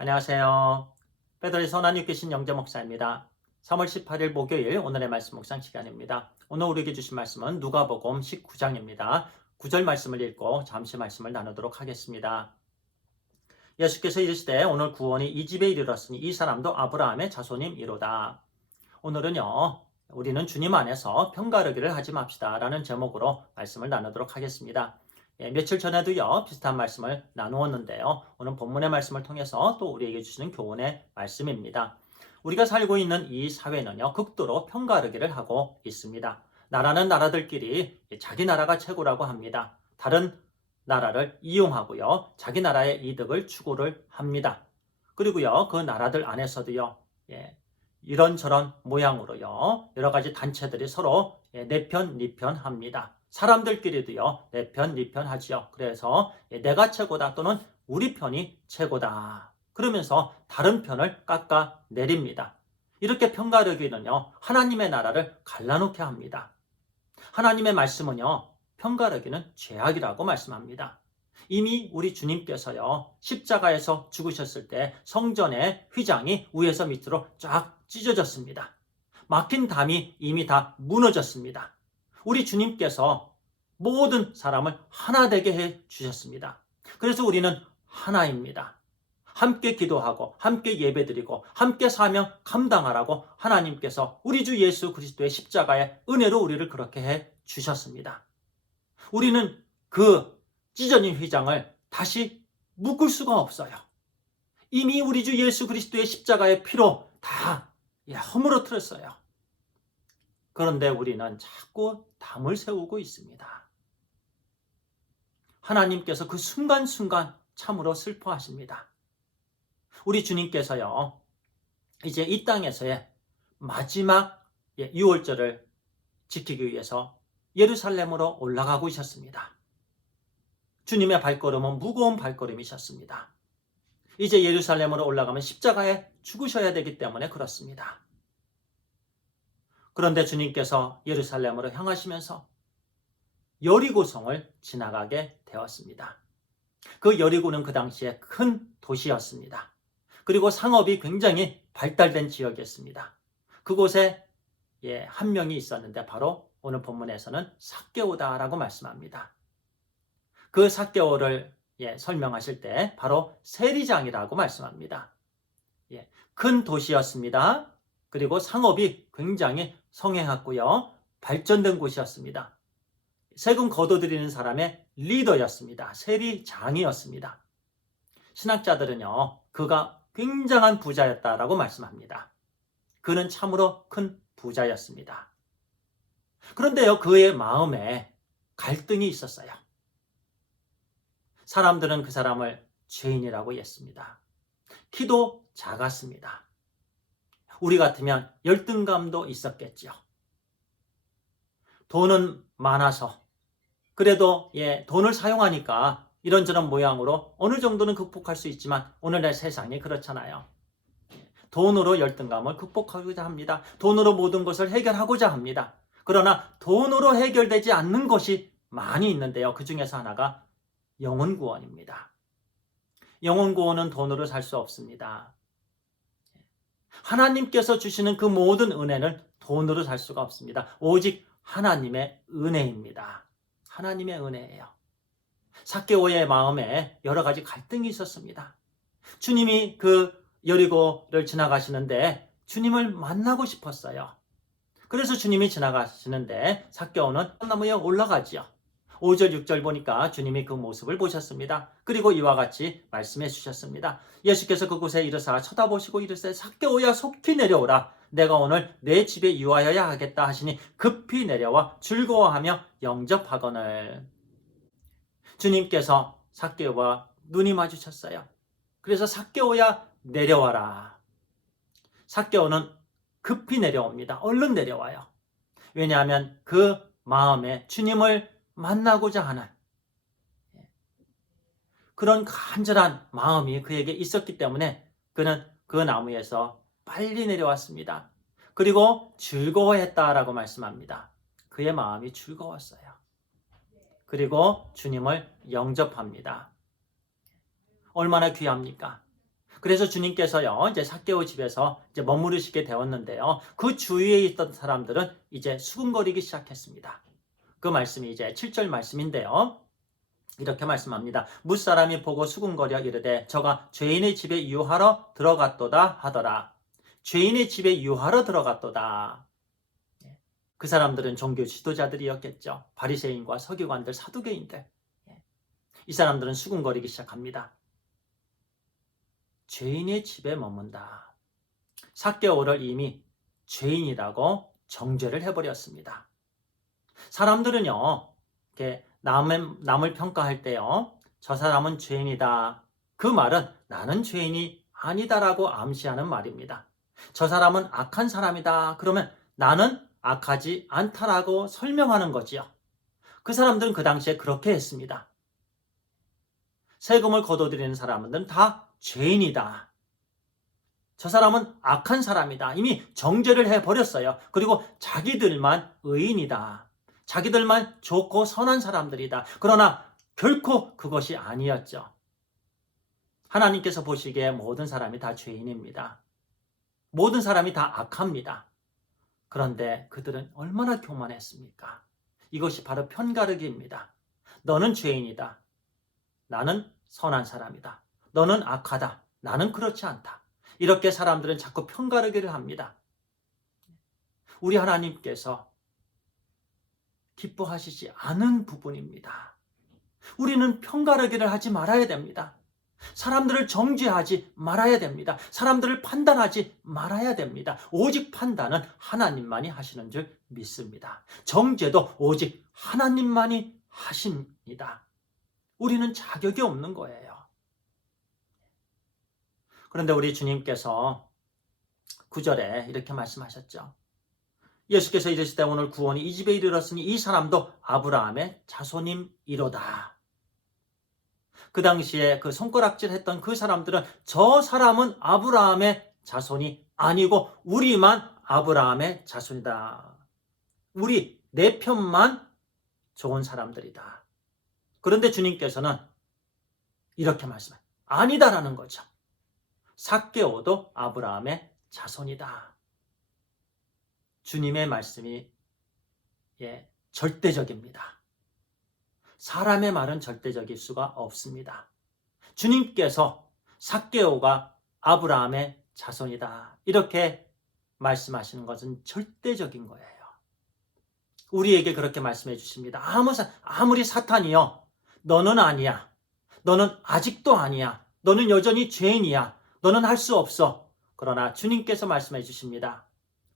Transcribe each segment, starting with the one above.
안녕하세요. 베드로의 선한 육계신 영재 목사입니다. 3월 18일 목요일 오늘의 말씀 묵상 시간입니다. 오늘 우리에게 주신 말씀은 누가복음 19장입니다. 9절 말씀을 읽고 잠시 말씀을 나누도록 하겠습니다. 예수께서 이르시되 오늘 구원이 이 집에 이르렀으니 이 사람도 아브라함의 자손임이로다. 오늘은요, 우리는 주님 안에서 편가르기를 하지 맙시다 라는 제목으로 말씀을 나누도록 하겠습니다. 며칠 전에도요, 비슷한 말씀을 나누었는데요. 오늘 본문의 말씀을 통해서 또 우리에게 주시는 교훈의 말씀입니다. 우리가 살고 있는 이 사회는요, 극도로 편가르기를 하고 있습니다. 나라는 나라들끼리 자기 나라가 최고라고 합니다. 다른 나라를 이용하고요, 자기 나라의 이득을 추구를 합니다. 그리고요, 그 나라들 안에서도요, 이런저런 모양으로요, 여러 가지 단체들이 서로 내 편, 네 편 합니다. 사람들끼리도요, 내 편, 네 편 하지요. 그래서 내가 최고다 또는 우리 편이 최고다. 그러면서 다른 편을 깎아 내립니다. 이렇게 편가르기는요, 하나님의 나라를 갈라놓게 합니다. 하나님의 말씀은요, 편가르기는 죄악이라고 말씀합니다. 이미 우리 주님께서요, 십자가에서 죽으셨을 때 성전의 휘장이 위에서 밑으로 쫙 찢어졌습니다. 막힌 담이 이미 다 무너졌습니다. 우리 주님께서 모든 사람을 하나 되게 해 주셨습니다. 그래서 우리는 하나입니다. 함께 기도하고 함께 예배드리고 함께 사명 감당하라고 하나님께서 우리 주 예수 그리스도의 십자가의 은혜로 우리를 그렇게 해 주셨습니다. 우리는 그 찢어진 휘장을 다시 묶을 수가 없어요. 이미 우리 주 예수 그리스도의 십자가의 피로 다 허물어뜨렸어요. 그런데 우리는 자꾸 담을 세우고 있습니다. 하나님께서 그 순간순간 참으로 슬퍼하십니다. 우리 주님께서요, 이제 이 땅에서의 마지막 유월절을 지키기 위해서 예루살렘으로 올라가고 있었습니다. 주님의 발걸음은 무거운 발걸음이셨습니다. 이제 예루살렘으로 올라가면 십자가에 죽으셔야 되기 때문에 그렇습니다. 그런데 주님께서 예루살렘으로 향하시면서 여리고성을 지나가게 되었습니다. 그 여리고는 그 당시에 큰 도시였습니다. 그리고 상업이 굉장히 발달된 지역이었습니다. 그곳에 한 명이 있었는데 바로 오늘 본문에서는 삭개오다라고 말씀합니다. 그 삭개오를 설명하실 때 바로 세리장이라고 말씀합니다. 큰 도시였습니다. 그리고 상업이 굉장히 성행했고요. 발전된 곳이었습니다. 세금 걷어들이는 사람의 리더였습니다. 세리장이었습니다. 신학자들은요, 그가 굉장한 부자였다라고 말씀합니다. 그는 참으로 큰 부자였습니다. 그런데요, 그의 마음에 갈등이 있었어요. 사람들은 그 사람을 죄인이라고 했습니다. 키도 작았습니다. 우리 같으면 열등감도 있었겠죠. 돈은 많아서 그래도 돈을 사용하니까 이런저런 모양으로 어느 정도는 극복할 수 있지만 오늘날 세상이 그렇잖아요. 돈으로 열등감을 극복하고자 합니다. 돈으로 모든 것을 해결하고자 합니다. 그러나 돈으로 해결되지 않는 것이 많이 있는데요. 그 중에서 하나가 영혼구원입니다. 영혼구원은 돈으로 살 수 없습니다. 하나님께서 주시는 그 모든 은혜는 돈으로 살 수가 없습니다. 오직 하나님의 은혜입니다. 하나님의 은혜예요. 삭개오의 마음에 여러 가지 갈등이 있었습니다. 주님이 그 여리고를 지나가시는데 주님을 만나고 싶었어요. 그래서 주님이 지나가시는데 삭개오는 나무에 올라가지요. 5절 6절 보니까 주님이 그 모습을 보셨습니다. 그리고 이와 같이 말씀해 주셨습니다. 예수께서 그곳에 이르사 쳐다보시고 이르세 삭개오야 속히 내려오라. 내가 오늘 내 집에 유하여야 하겠다 하시니 급히 내려와 즐거워하며 영접하거늘. 주님께서 삭개오와 눈이 마주쳤어요. 그래서 삭개오야 내려와라. 삭개오는 급히 내려옵니다. 얼른 내려와요. 왜냐하면 그 마음에 주님을 만나고자 하는 그런 간절한 마음이 그에게 있었기 때문에 그는 그 나무에서 빨리 내려왔습니다. 그리고 즐거워했다라고 말씀합니다. 그의 마음이 즐거웠어요. 그리고 주님을 영접합니다. 얼마나 귀합니까? 그래서 주님께서요, 이제 삭개오 집에서 이제 머무르시게 되었는데요. 그 주위에 있던 사람들은 이제 수군거리기 시작했습니다. 그 말씀이 이제 7절 말씀인데요. 이렇게 말씀합니다. 뭇사람이 보고 수군거려 이르되 저가 죄인의 집에 유하러 들어갔도다 하더라. 죄인의 집에 유하러 들어갔도다. 그 사람들은 종교 지도자들이었겠죠. 바리새인과 서기관들, 사두개인들. 이 사람들은 수군거리기 시작합니다. 죄인의 집에 머문다. 삭개오를 이미 죄인이라고 정죄를 해버렸습니다. 사람들은요, 이렇게 남을 평가할 때요, 저 사람은 죄인이다. 그 말은 나는 죄인이 아니다라고 암시하는 말입니다. 저 사람은 악한 사람이다. 그러면 나는 악하지 않다라고 설명하는 거지요. 그 사람들은 그 당시에 그렇게 했습니다. 세금을 거둬들이는 사람들은 다 죄인이다. 저 사람은 악한 사람이다. 이미 정죄를 해버렸어요. 그리고 자기들만 의인이다. 자기들만 좋고 선한 사람들이다. 그러나 결코 그것이 아니었죠. 하나님께서 보시기에 모든 사람이 다 죄인입니다. 모든 사람이 다 악합니다. 그런데 그들은 얼마나 교만했습니까? 이것이 바로 편가르기입니다. 너는 죄인이다. 나는 선한 사람이다. 너는 악하다. 나는 그렇지 않다. 이렇게 사람들은 자꾸 편가르기를 합니다. 우리 하나님께서 기뻐하시지 않은 부분입니다. 우리는 편가르기를 하지 말아야 됩니다. 사람들을 정죄하지 말아야 됩니다. 사람들을 판단하지 말아야 됩니다. 오직 판단은 하나님만이 하시는 줄 믿습니다. 정죄도 오직 하나님만이 하십니다. 우리는 자격이 없는 거예요. 그런데 우리 주님께서 9절에 이렇게 말씀하셨죠. 예수께서 이르시되 오늘 구원이 이 집에 이르렀으니 이 사람도 아브라함의 자손임이로다. 그 당시에 그 손가락질했던 그 사람들은 저 사람은 아브라함의 자손이 아니고 우리만 아브라함의 자손이다. 우리 내 편만 좋은 사람들이다. 그런데 주님께서는 이렇게 말씀해요. 아니다라는 거죠. 삭개오도 아브라함의 자손이다. 주님의 말씀이 절대적입니다. 사람의 말은 절대적일 수가 없습니다. 주님께서 삭개오가 아브라함의 자손이다. 이렇게 말씀하시는 것은 절대적인 거예요. 우리에게 그렇게 말씀해 주십니다. 아무리 사탄이요. 너는 아니야. 너는 아직도 아니야. 너는 여전히 죄인이야. 너는 할 수 없어. 그러나 주님께서 말씀해 주십니다.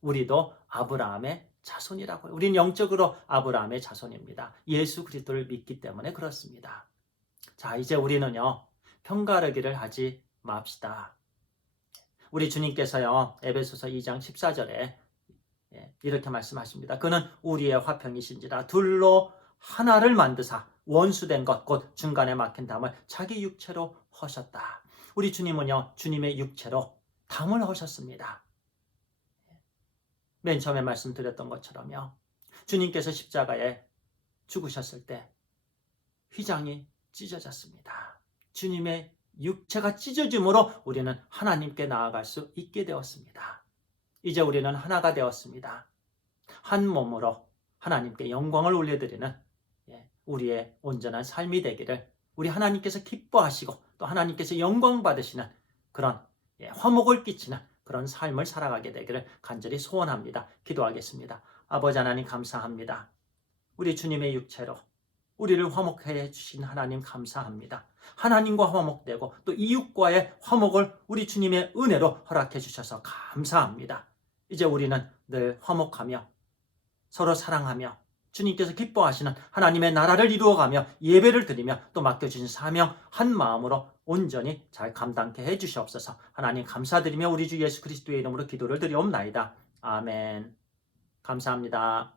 우리도 아브라함의 자손이라고요. 우리는 영적으로 아브라함의 자손입니다. 예수 그리스도를 믿기 때문에 그렇습니다. 자, 이제 우리는요. 편가르기를 하지 맙시다. 우리 주님께서요. 에베소서 2장 14절에 이렇게 말씀하십니다. 그는 우리의 화평이신지라 둘로 하나를 만드사 원수된 것 곧 중간에 막힌 담을 자기 육체로 허셨다. 우리 주님은요. 주님의 육체로 담을 허셨습니다. 맨 처음에 말씀드렸던 것처럼요. 주님께서 십자가에 죽으셨을 때 휘장이 찢어졌습니다. 주님의 육체가 찢어짐으로 우리는 하나님께 나아갈 수 있게 되었습니다. 이제 우리는 하나가 되었습니다. 한 몸으로 하나님께 영광을 올려드리는 우리의 온전한 삶이 되기를 우리 하나님께서 기뻐하시고 또 하나님께서 영광 받으시는 그런 화목을 끼치는 그런 삶을 살아가게 되기를 간절히 소원합니다. 기도하겠습니다. 아버지 하나님 감사합니다. 우리 주님의 육체로 우리를 화목해 주신 하나님 감사합니다. 하나님과 화목되고 또 이웃과의 화목을 우리 주님의 은혜로 허락해 주셔서 감사합니다. 이제 우리는 늘 화목하며 서로 사랑하며 주님께서 기뻐하시는 하나님의 나라를 이루어가며 예배를 드리며 또 맡겨주신 사명 한 마음으로 온전히 잘 감당케 해주시옵소서. 하나님 감사드리며 우리 주 예수 그리스도의 이름으로 기도를 드리옵나이다. 아멘. 감사합니다.